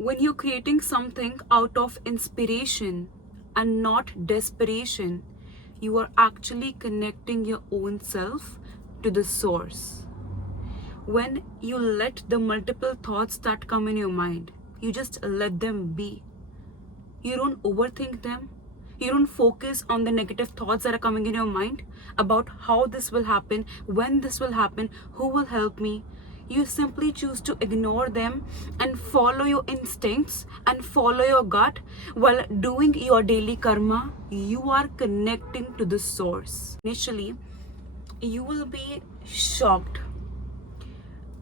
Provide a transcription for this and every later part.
when you're creating something out of inspiration and not desperation, you are actually connecting your own self to the source. When you let the multiple thoughts that come in your mind, you just let them be. You don't overthink them. You don't focus on the negative thoughts that are coming in your mind about how this will happen, when this will happen, who will help me. You simply choose to ignore them and follow your instincts and follow your gut while doing your daily karma. You are connecting to the source. Initially, you will be shocked.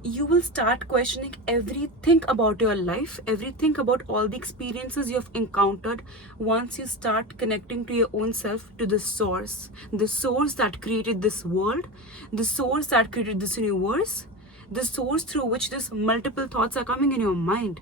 You will start questioning everything about your life, everything about all the experiences you've encountered once you start connecting to your own self, to the source that created this world, the source that created this universe, the source through which these multiple thoughts are coming in your mind.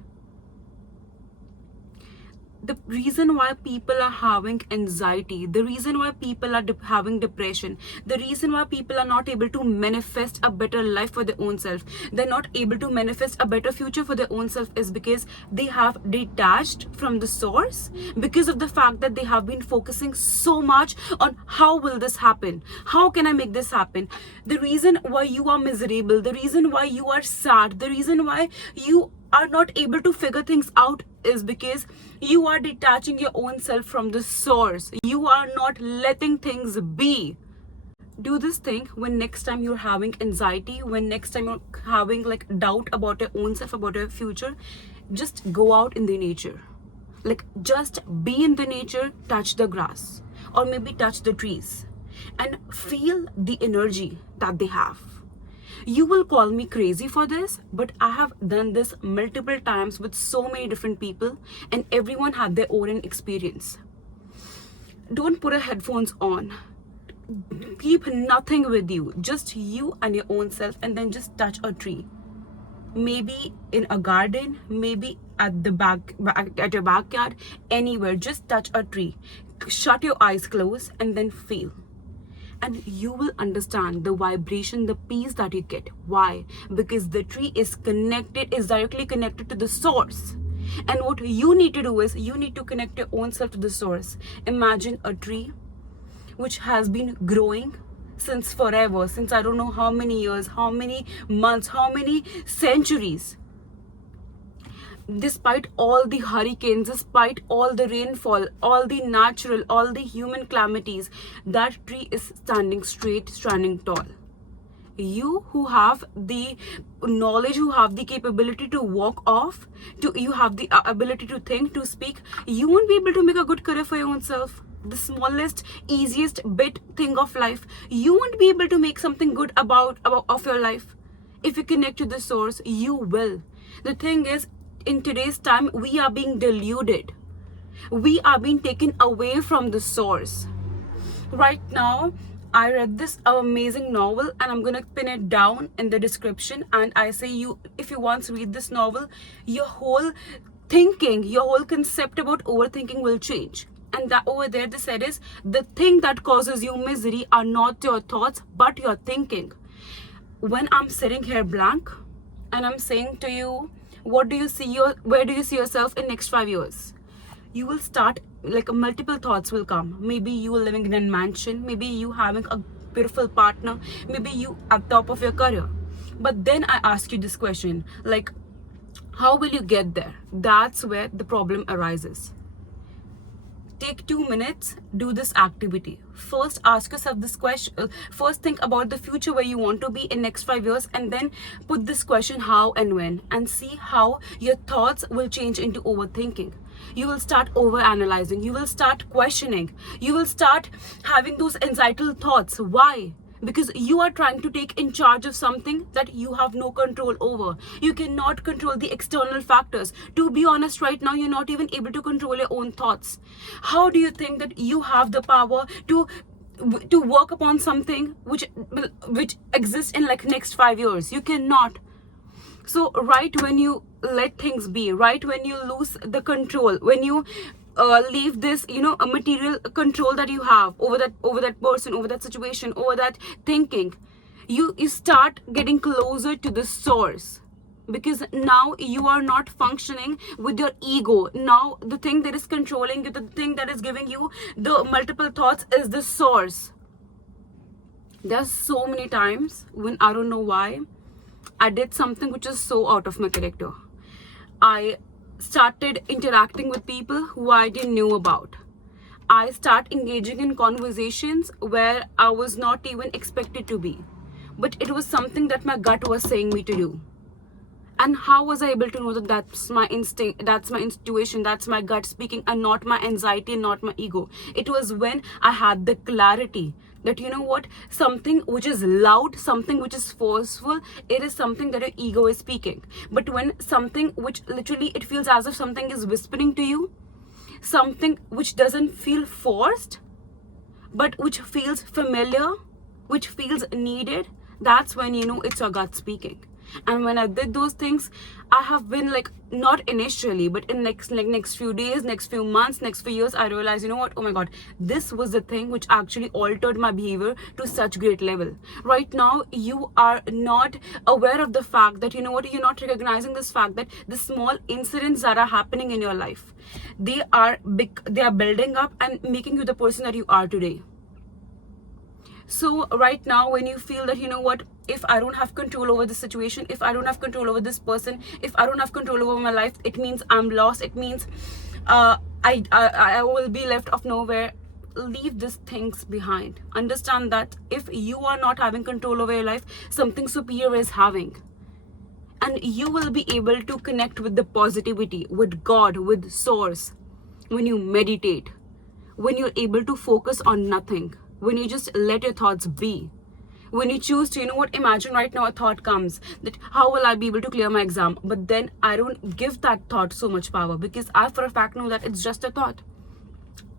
The reason why people are having anxiety, the reason why people are having depression, the reason why people are not able to manifest a better life for their own self, they're not able to manifest a better future for their own self, is because they have detached from the source, because of the fact that they have been focusing so much on how will this happen, how can I make this happen. The reason why you are miserable, the reason why you are sad, the reason why you are not able to figure things out is because you are detaching your own self from the source. You are not letting things be. Do this thing when next time you're having anxiety, when next time you're having like doubt about your own self, about your future. Just go out in the nature. Like just be in the nature, touch the grass or maybe touch the trees and feel the energy that they have. You will call me crazy for this, but I have done this multiple times with so many different people and everyone had their own experience. Don't put your headphones on. Keep nothing with you, just you and your own self, and then just touch a tree. Maybe in a garden, maybe at the at your backyard, anywhere, just touch a tree. Shut your eyes, close, and then feel. And you will understand the vibration, the peace that you get. Why? Because the tree is directly connected to the source. And what you need to do is, you need to connect your own self to the source. Imagine a tree which has been growing since forever, since I don't know how many years, how many months, how many centuries. Despite all the hurricanes, despite all the rainfall, all the natural, all the human calamities, that tree is standing straight, standing tall. You who have the knowledge, who have the capability to walk off, you have the ability to think, to speak, you won't be able to make a good career for your own self. The smallest, easiest bit thing of life, you won't be able to make something good of your life. If you connect to the source, you will. The thing is, in today's time, we are being deluded. We are being taken away from the source. Right now, I read this amazing novel and I'm gonna pin it down in the description, and I say if you once read this novel, your whole thinking, your whole concept about overthinking will change. And that over there, they said is, the thing that causes you misery are not your thoughts, but your thinking. When I'm sitting here blank and I'm saying to you, where do you see yourself in next 5 years? You will start, like multiple thoughts will come. Maybe you are living in a mansion, maybe you having a beautiful partner, maybe you at top of your career. But then I ask you this question, like, how will you get there? That's where the problem arises. Take 2 minutes, do this activity. First ask yourself this question. First think about the future where you want to be in next 5 years, and then put this question, how and when, and see how your thoughts will change into overthinking. You will start over-analyzing, you will start questioning, you will start having those anxiety thoughts. Why? Because you are trying to take in charge of something that you have no control over. You cannot control the external factors. To be honest, right now, you're not even able to control your own thoughts. How do you think that you have the power to work upon something which exists in like next 5 years? You cannot. So right when you let things be, right when you lose the control, when you leave this, a material control that you have over that person, over that situation, over that thinking, you start getting closer to the source. because now you are not functioning with your ego. Now the thing that is controlling you, the thing that is giving you the multiple thoughts, is the source. There's so many times when I don't know why I did something which is so out of my character. I started interacting with people who I didn't know about. I start engaging in conversations where I was not even expected to be, but it was something that my gut was saying me to do. And how was I able to know that that's my instinct, that's my intuition, that's my gut speaking, and not my anxiety and not my ego? It was when I had the clarity that, you know what, something which is loud, something which is forceful, it is something that your ego is speaking. But when something which literally it feels as if something is whispering to you, something which doesn't feel forced, but which feels familiar, which feels needed, that's when you know it's your gut speaking. And when I did those things, I have been like, not initially, but in next few days, next few months, next few years, I realized, you know what, oh my god, this was the thing which actually altered my behavior to such great level. Right now you are not aware of the fact that, you know what, you're not recognizing this fact that the small incidents that are happening in your life, they are big, they are building up and making you the person that you are today. So right now, when you feel that, you know what, if I don't have control over this situation, if I don't have control over this person, if I don't have control over my life, it means I'm lost, it means I will be left of nowhere. Leave these things behind. Understand that if you are not having control over your life, something superior is having. And you will be able to connect with the positivity, with God, with source, when you meditate, when you're able to focus on nothing, when you just let your thoughts be, when you choose to, you know what, imagine right now a thought comes that how will I be able to clear my exam, but then I don't give that thought so much power, because I for a fact know that it's just a thought.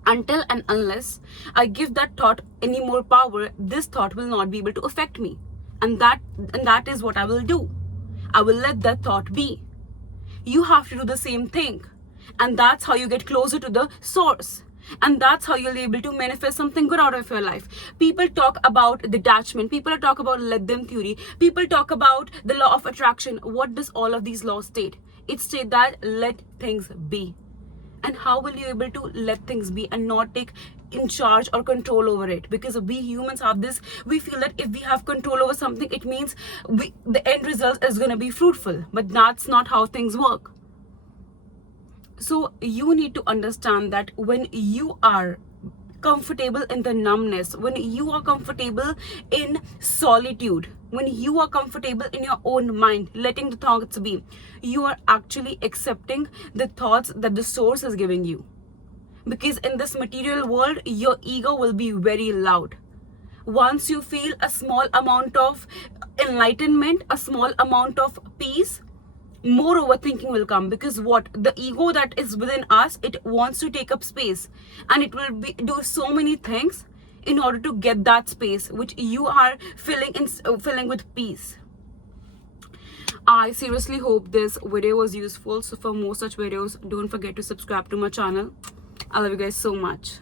Until and unless I give that thought any more power, this thought will not be able to affect me. And that is what I will do. I will let that thought be. You have to do the same thing. And that's how you get closer to the source. And that's how you'll be able to manifest something good out of your life. People talk about detachment. People talk about let them theory. People talk about the law of attraction. What does all of these laws state? It states that let things be. And how will you be able to let things be and not take in charge or control over it? Because we humans have this, we feel that if we have control over something, it means the end result is going to be fruitful. But that's not how things work. So you need to understand that when you are comfortable in the numbness, when you are comfortable in solitude, when you are comfortable in your own mind, letting the thoughts be, you are actually accepting the thoughts that the source is giving you. Because in this material world, your ego will be very loud. Once you feel a small amount of enlightenment, a small amount of peace, more overthinking will come, because what the ego that is within us, it wants to take up space, and it will do so many things in order to get that space which you are filling with peace. I seriously hope this video was useful. So for more such videos, don't forget to subscribe to my channel. I love you guys so much.